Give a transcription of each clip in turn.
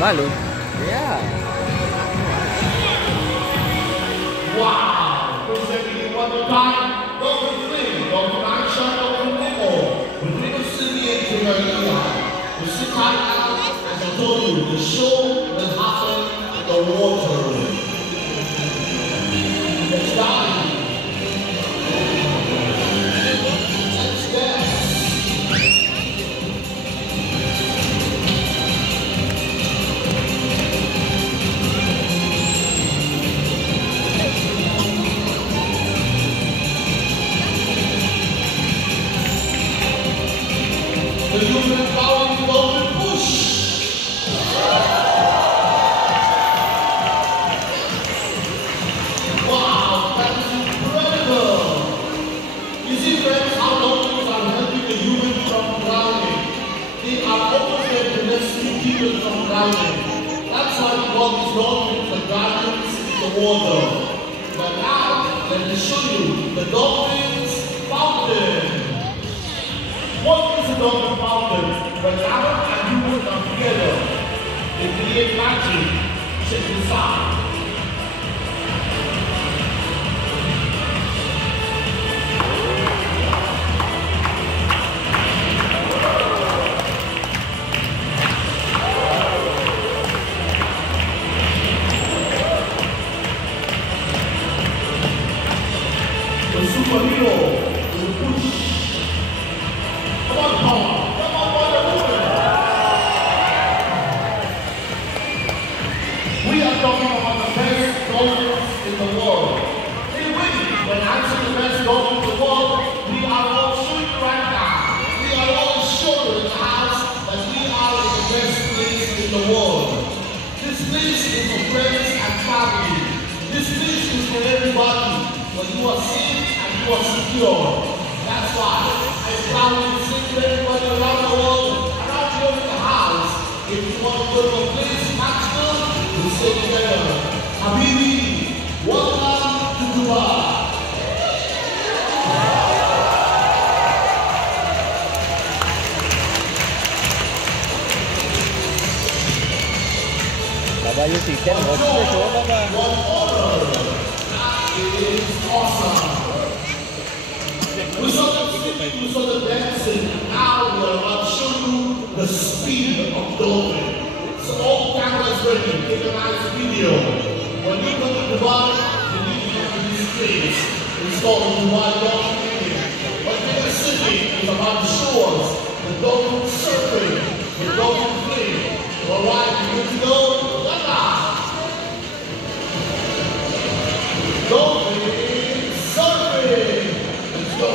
Malo. Yeah. Wow! Presenting one more time, Golden Flame, Golden Action, Golden Nemo. With little Cindy and Kimberly. You sit right now, as I told you, the show will happen in the water. Let's dive. Let's dance. The human power golden push. Wow, that is incredible. You see, friends, how dolphins are helping the human from drowning. They are almost there to rescue people from drowning. That's why we call these dolphins the guardians in the water. But now, let me show you the dolphins fountain. What is a dolphin fountain? When Adam and humans are together, they create magic. Check this out. The superhero will push. Come on, Paul. Come on, Wonder Woman. We are talking about the best dolphins in the world. They win. When I say the best dolphins in the world, we are all showing you right now. We are all showing the house that we are in the best place in the world. This place is for friends and family. This place is for everybody. When you are safe and you are secure. That's why I'm proudly saying to everybody around the world, around here in the house, if you want to go to a place magical, we say together, Habibi, welcome to Dubai. Baba yung system. What's the show, Baba? One order. That is awesome. We saw the singing, we saw the dancing, and now we are about to show you the speed of dolphin. So all cameras ready, take a nice video. When you come to Dubai, you need to go to this place. It's called Dubai Dolphin City. But the city is about to show us the dolphin surfing, the dolphin flame. Alright, you good to go? Yalla! Dolphin surfing! Let's go!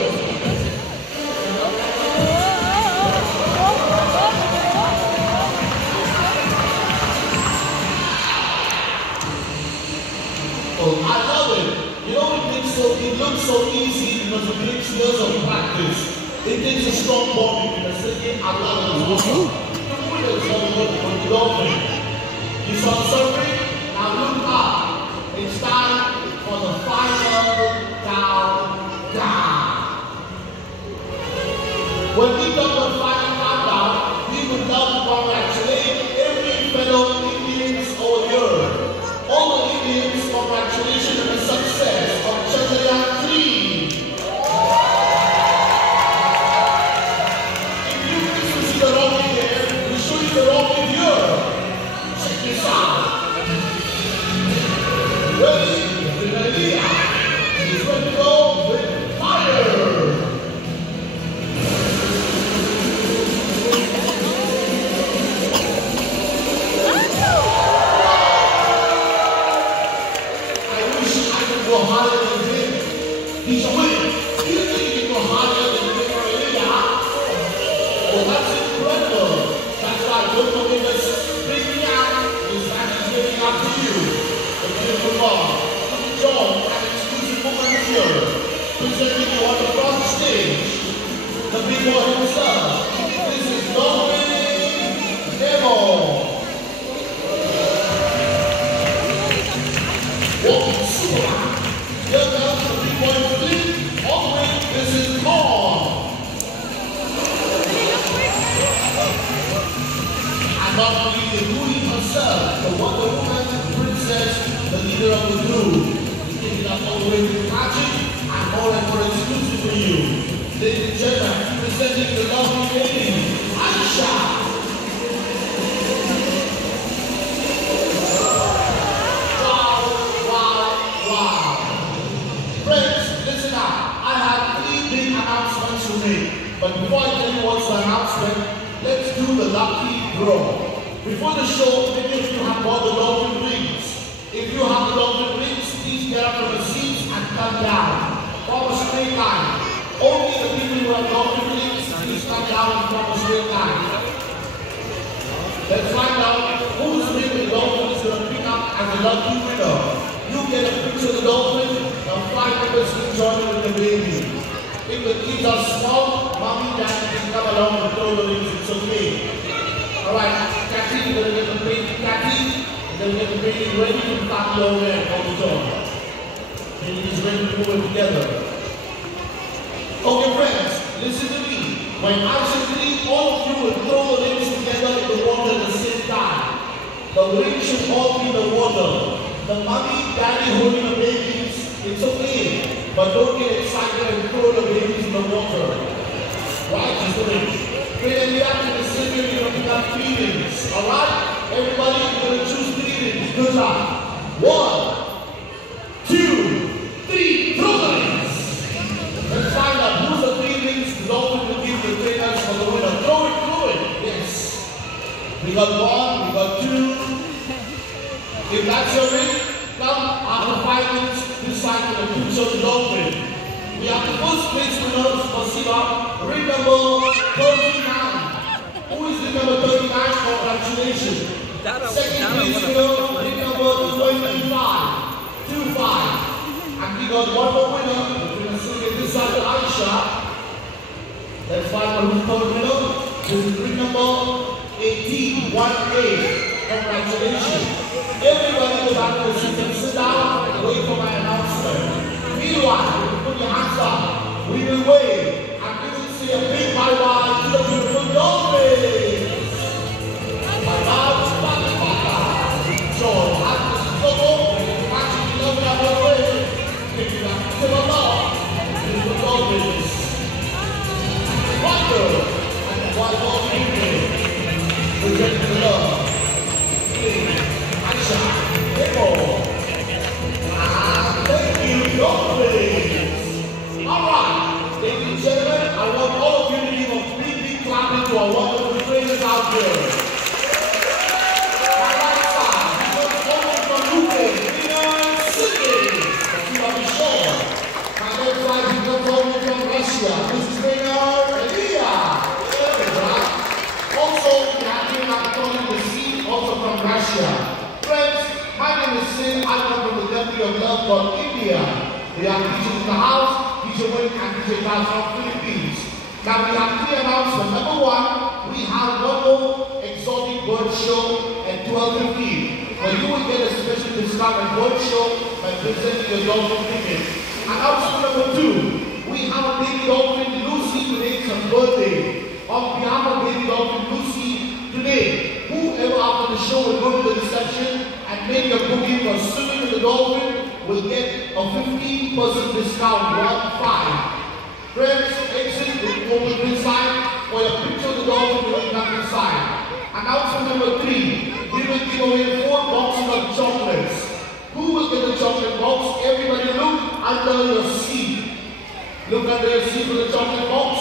Oh, I love it. You know, it looks so easy because it takes years of practice. It takes a strong body in the city. I love it as well. From the dolphin. You saw the surfing? Now look up. It's time for the final countdown. When we talk about final countdown, we would love to congratulate every fellow Indians over here. All the Indians, congratulations on the success of Chandrayaan 3. If you wish to see the rocket there, we'll show you the rocket here. Check this out. Ready? Ready? He's ready to go with fire. He's a winner. You think he can go higher than Victoria? Well, that's incredible. That's why don't forget this big out is actually giving out to you. The beautiful ball. John, an exclusive moment here. Presenting you on the front stage. The big boy himself. This is Dolphin Nemo. Walking Superman. Here comes the big boy flip. All the way, this is Paul. And not only the Queen herself, the Wonder Woman, the princess, the leader of the group. We take it up all the way to magic and more and more exclusive for you. Ladies and gentlemen, presenting the lovely lady, Aisha. But before I tell you what's the announcement, let's do the lucky draw. Before the show, many of you have bought the dolphin rings. If you have the dolphin rings, please get up from the seats and come down. Form a straight line. Only the people who have dolphin rings, please come down and form a straight line. Let's find out whose ring the dolphin is going to pick up as the lucky winner. You get a picture of the dolphin, now 5 members will join you with the baby. If the kids are small, mommy, daddy can come along and throw the rings, it's okay. Alright, Kathy, you're going to get the painting, Kathy, you're going to get the painting ready to family over there on the door. Painting is ready to move it together. Okay friends, listen to me. When I say three, all of you will throw the rings together in the water at the same time. The rings should all be in the water. The mommy, daddy holding the babies, it's okay. But don't get excited and throw the babies in the water. Right, just a minute. When you react to the singer, you're going to pick up 3 rings. Alright? Everybody, you're going to choose 3 rings. Good luck. 1, 2, 3, throw the rings. Let's find out who's the 3 rings the dolphin will give the trainers for the winner. Throw it, throw it. Yes. We got 1, we got 2. If that's your ring, come after 5 minutes. This side to the picture of the dolphin. We have the first place winners for Siva, ring number 39. Who is ring number 39? Congratulations. Second place winner, ring number 25. 25. And we got one more winner. We're going to sing it this side to Aisha. Let's find out who's third winner. This is ring number 18. 1A. Congratulations. Everybody go back to the seat and sit down and wait for my announcement. Meanwhile, put your hands up. We will wait and we will say a big bye-bye to the beautiful dolphins. Bye-bye, bye-bye. So, after this photo, actually love that one way. If you have to the beautiful dolphins. Wonder and the one more evening. Present the love. Aisha, thank you, dolphins. Alright, ladies and gentlemen, I want all of you to give a big clapping to our wonderful trainers out there. My right side, we got Owen from UK, Winner City. You are sure. My left side, we got Owen from Russia. This is Winner Elia. Also, we have him in the sea, also from Russia. Friends, my name is Sin. I come from the country of love called India. We have teachers in the house, teacher Wing and teacher Charles from Philippines. Now we have 3 announcements. Number 1, we have one more exotic bird show at 12:15. But you will get a special discount at bird show by presenting your dolphin ticket. Announcement number 2, we have a baby dolphin Lucy today. It's her birthday. On behalf of baby dolphin Lucy today, whoever after the show will go to the reception and make a booking for swimming with the dolphin will get a 15% discount, 1-5. Friends, exit with open inside or a picture of the dolphin will come inside. Announcement number 3, we will give away 4 boxes of chocolates. Who will get the chocolate box? Everybody look under your seat. Look under your seat for the chocolate box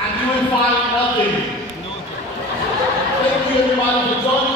and you will find nothing. Thank you everybody for joining.